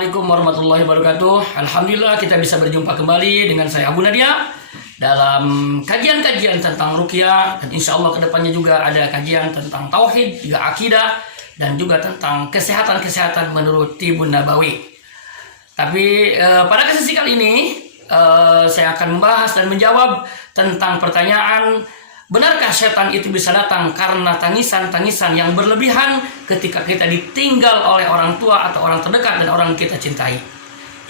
Assalamualaikum warahmatullahi wabarakatuh. Alhamdulillah kita bisa berjumpa kembali dengan saya Abu Nadia dalam kajian-kajian tentang ruqyah, dan insya Allah kedepannya juga ada kajian tentang tauhid, juga akidah, dan juga tentang kesehatan-kesehatan menurut Tibun Nabawi. Tapi pada sesi kali ini saya akan membahas dan menjawab tentang pertanyaan, benarkah setan itu bisa datang karena tangisan-tangisan yang berlebihan ketika kita ditinggal oleh orang tua atau orang terdekat dan orang kita cintai?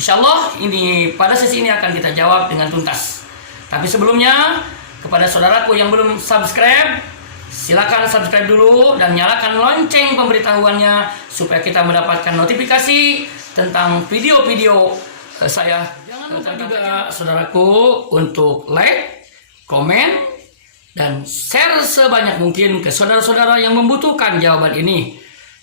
Insya Allah ini pada sesi ini akan kita jawab dengan tuntas. Tapi sebelumnya, kepada saudaraku yang belum subscribe, silakan subscribe dulu dan nyalakan lonceng pemberitahuannya supaya kita mendapatkan notifikasi tentang video-video saya. Jangan lupa juga saudaraku untuk like, komen, dan share sebanyak mungkin ke saudara-saudara yang membutuhkan jawaban ini.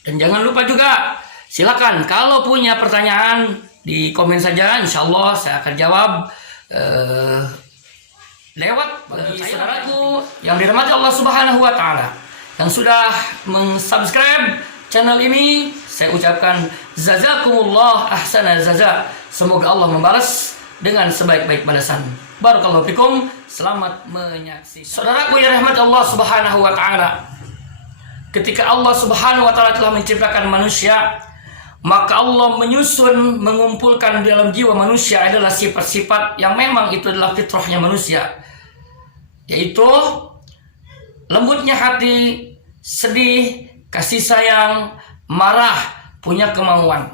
Dan jangan lupa juga, silakan kalau punya pertanyaan di komen saja, insya Allah saya akan jawab lewat bagi saudaraku yang dirahmati Allah Subhanahu wa Ta'ala yang sudah mensubscribe channel ini. Saya ucapkan jazakumullah ahsana jaza. Semoga Allah membalas dengan sebaik-baik balasan. Barakallahu fikum. Selamat menyaksikan. Saudaraku yang rahmat Allah Subhanahu wa Ta'ala, ketika Allah Subhanahu wa Ta'ala telah menciptakan manusia, maka Allah menyusun, mengumpulkan dalam jiwa manusia adalah sifat-sifat yang memang itu adalah fitrahnya manusia, yaitu lembutnya hati, sedih, kasih sayang, marah, punya kemauan.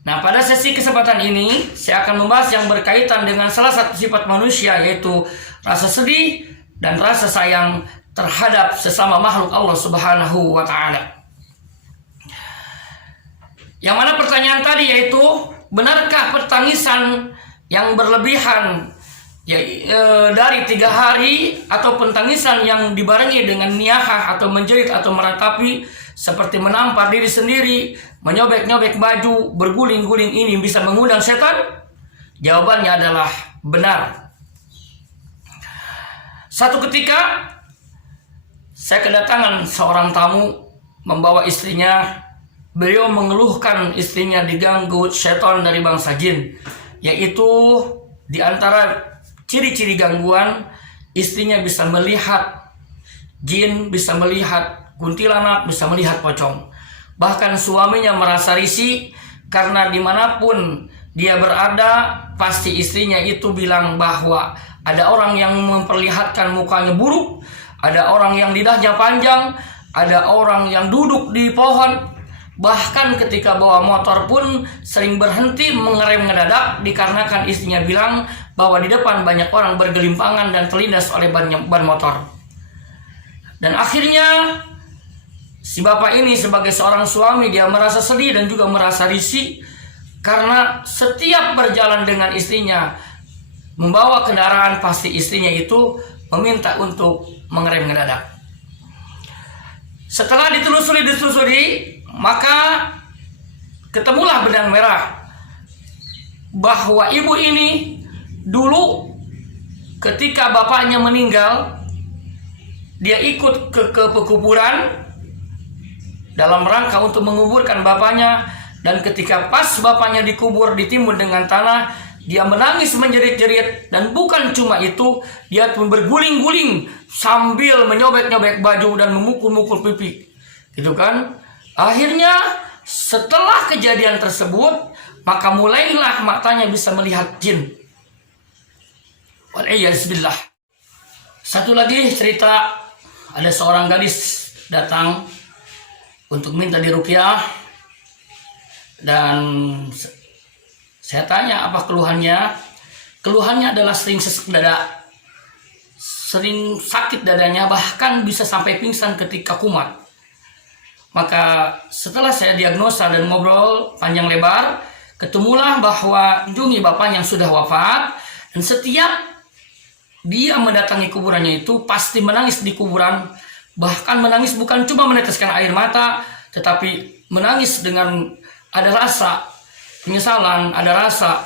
Nah, pada sesi kesempatan ini saya akan membahas yang berkaitan dengan salah satu sifat manusia, yaitu rasa sedih dan rasa sayang terhadap sesama makhluk Allah Subhanahu wa Ta'ala. Yang mana pertanyaan tadi yaitu, benarkah pertangisan yang berlebihan dari 3 hari ataupun tangisan yang dibarengi dengan niyahah atau menjerit atau meratapi seperti menampar diri sendiri, menyobek-nyobek baju, berguling-guling ini bisa mengundang setan? Jawabannya adalah benar. Satu ketika saya kedatangan seorang tamu membawa istrinya. Beliau mengeluhkan istrinya diganggu setan dari bangsa jin, yaitu di antara ciri-ciri gangguan, istrinya bisa melihat jin, bisa melihat kuntilanak, bisa melihat pocong. Bahkan suaminya merasa risih karena dimanapun dia berada, pasti istrinya itu bilang bahwa ada orang yang memperlihatkan mukanya buruk, ada orang yang lidahnya panjang, ada orang yang duduk di pohon. Bahkan ketika bawa motor pun sering berhenti mengerem ngedadak dikarenakan istrinya bilang bahwa di depan banyak orang bergelimpangan dan terlindas oleh ban motor. Dan akhirnya si bapak ini sebagai seorang suami, dia merasa sedih dan juga merasa risih karena setiap berjalan dengan istrinya membawa kendaraan, pasti istrinya itu meminta untuk mengerem ngedadak. Setelah ditelusuri, maka ketemulah benang merah bahwa ibu ini dulu ketika bapaknya meninggal, dia ikut ke pekuburan dalam rangka untuk menguburkan bapaknya, dan ketika pas bapaknya dikubur ditimbun dengan tanah, dia menangis menjerit-jerit, dan bukan cuma itu, dia pun berguling-guling sambil menyobek-nyobek baju dan memukul-mukul pipi, gitu kan. Akhirnya setelah kejadian tersebut, maka mulailah matanya bisa melihat jin. Wal'iyazbillah. Satu lagi cerita, ada seorang gadis datang untuk minta diruqyah, dan saya tanya apa keluhannya. Keluhannya adalah sering sesak dada, sering sakit dadanya, bahkan bisa sampai pingsan ketika kumat. Maka setelah saya diagnosa dan ngobrol panjang lebar, ketemulah bahwa kunjungi bapak yang sudah wafat, dan setiap dia mendatangi kuburannya itu pasti menangis di kuburan. Bahkan menangis bukan cuma meneteskan air mata, tetapi menangis dengan ada rasa penyesalan, ada rasa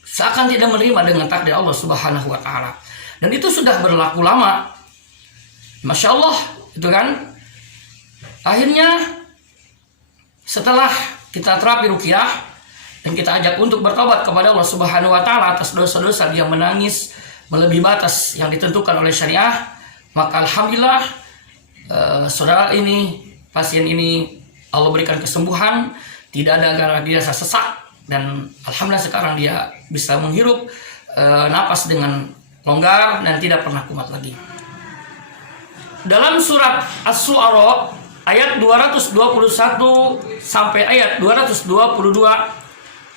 seakan tidak menerima dengan takdir Allah Subhanahu wa Ta'ala. Dan itu sudah berlaku lama, Masya Allah, itu kan. Akhirnya setelah kita terapi ruqyah dan kita ajak untuk bertobat kepada Allah Subhanahu wa taala atas dosa-dosa dia menangis melebihi batas yang ditentukan oleh syariah, maka alhamdulillah saudara ini, pasien ini Allah berikan kesembuhan, tidak ada gara dia sesak, dan alhamdulillah sekarang dia bisa menghirup napas dengan longgar dan tidak pernah kumat lagi. Dalam surat Asy-Syu'ara ayat 221 sampai ayat 222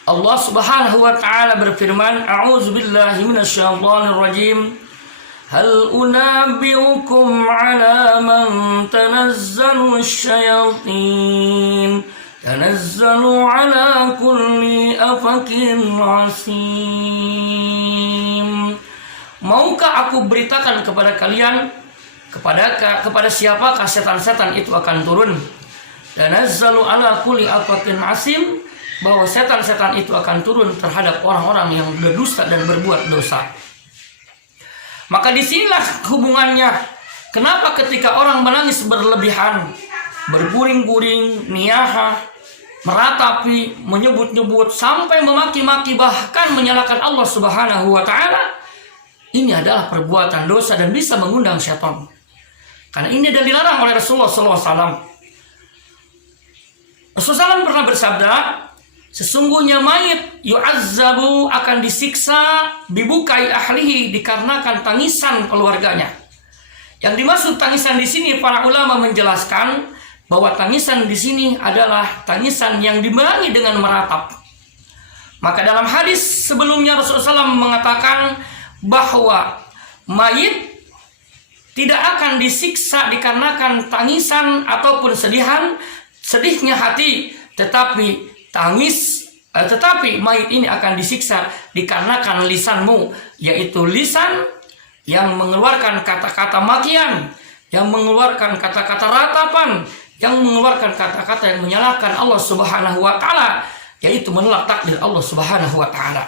Allah Subhanahu wa taala berfirman, A'udzubillahi minasyaitonir rajim. Hal unabbiukum 'ala man tanazzalu asyayatin tanazzalu 'ala kulli afakin asim. Maukah aku beritakan kepada kalian kepada siapakah setan-setan itu akan turun? Tanazzalu 'ala kulli afakin asim, bahwa setan-setan itu akan turun terhadap orang-orang yang berdusta dan berbuat dosa. Maka disinilah hubungannya. Kenapa ketika orang menangis berlebihan, berguring-guring, niyaha, meratapi, menyebut-nyebut, sampai memaki-maki, bahkan menyalahkan Allah Subhanahu wa taala, ini adalah perbuatan dosa dan bisa mengundang syaitan. Karena ini adalah dilarang oleh Rasulullah SAW. Rasulullah SAW pernah bersabda, sesungguhnya mayit yu'azzabu akan disiksa bibukai ahlihi dikarenakan tangisan keluarganya. Yang dimaksud tangisan di sini para ulama menjelaskan bahwa tangisan di sini adalah tangisan yang dibarengi dengan meratap. Maka dalam hadis sebelumnya Rasulullah SAW mengatakan bahwa mayit tidak akan disiksa dikarenakan tangisan ataupun sedihnya hati, tetapi mayit ini akan disiksa dikarenakan lisanmu, yaitu lisan yang mengeluarkan kata-kata makian, yang mengeluarkan kata-kata ratapan, yang mengeluarkan kata-kata yang menyalahkan Allah Subhanahu wa taala, yaitu menolak takdir Allah Subhanahu wa taala.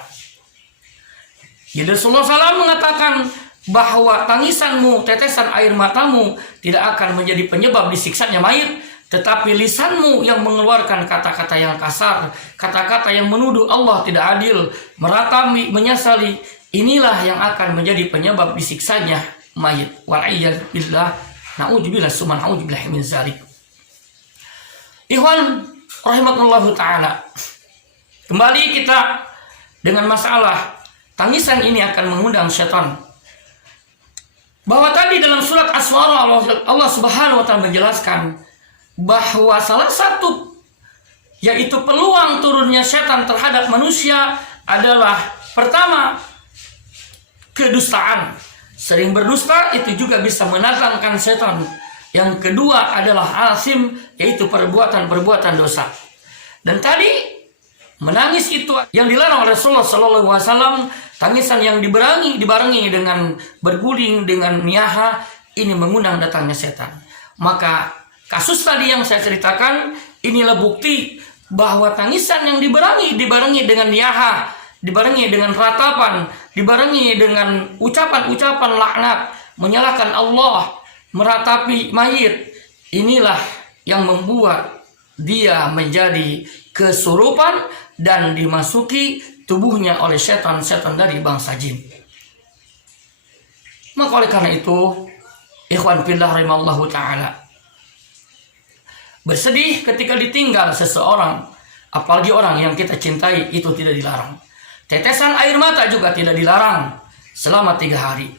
Jadi Rasulullah SAW mengatakan bahwa tangisanmu, tetesan air matamu tidak akan menjadi penyebab disiksanya mayit, tetapi lisanmu yang mengeluarkan kata-kata yang kasar, kata-kata yang menuduh Allah tidak adil, meratapi, menyesali, inilah yang akan menjadi penyebab disiksanya mayit. Wa'iyad billah, na'udzubillah summa na'udzubillah min zalik. Ikhwan rahimakumullahu ta'ala, kembali kita dengan masalah tangisan ini akan mengundang syaitan. Bahwa tadi dalam surat Asy-Syu'ara Allah Subhanahu wa taala menjelaskan bahwa salah satu yaitu peluang turunnya setan terhadap manusia adalah pertama, kedustaan. Sering berdusta itu juga bisa mendatangkan setan. Yang kedua adalah asim, yaitu perbuatan-perbuatan dosa. Dan tadi menangis itu yang dilarang oleh Rasulullah SAW, tangisan yang dibarengi dengan berguling, dengan niyaha, ini mengundang datangnya setan. Maka kasus tadi yang saya ceritakan, inilah bukti bahwa tangisan yang dibarengi dengan niyaha, dibarengi dengan ratapan, dibarengi dengan ucapan-ucapan laknat, menyalahkan Allah, meratapi mayit, inilah yang membuat dia menjadi kesurupan dan dimasuki tubuhnya oleh setan-setan dari bangsa jin. Maka oleh karena itu, ikhwan fillah rahimallahu ta'ala, bersedih ketika ditinggal seseorang, apalagi orang yang kita cintai, itu tidak dilarang. Tetesan air mata juga tidak dilarang selama 3 hari.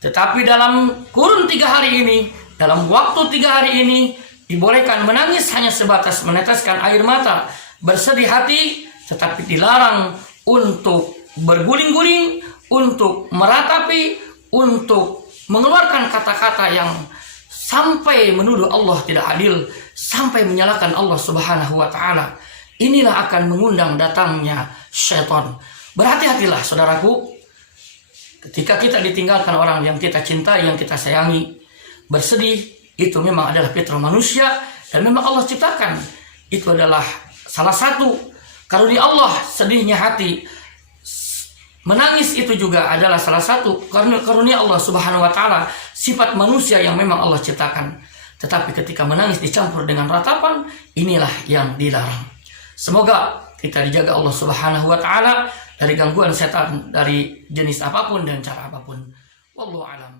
Tetapi dalam kurun 3 hari ini, dalam waktu 3 hari ini, dibolehkan menangis hanya sebatas meneteskan air mata, bersedih hati, tetapi dilarang untuk berguling-guling, untuk meratapi, untuk mengeluarkan kata-kata yang sampai menuduh Allah tidak adil, sampai menyalahkan Allah Subhanahu wa taala. Inilah akan mengundang datangnya syaitan. Berhati-hatilah saudaraku, ketika kita ditinggalkan orang yang kita cintai, yang kita sayangi, bersedih, itu memang adalah fitrah manusia dan memang Allah ciptakan. Itu adalah salah satu karunia Allah, sedihnya hati. Menangis itu juga adalah salah satu karunia Allah Subhanahu wa taala, sifat manusia yang memang Allah ciptakan. Tetapi ketika menangis dicampur dengan ratapan, inilah yang dilarang. Semoga kita dijaga Allah Subhanahu wa taala dari gangguan setan dari jenis apapun dan cara apapun. Wallahu a'lam.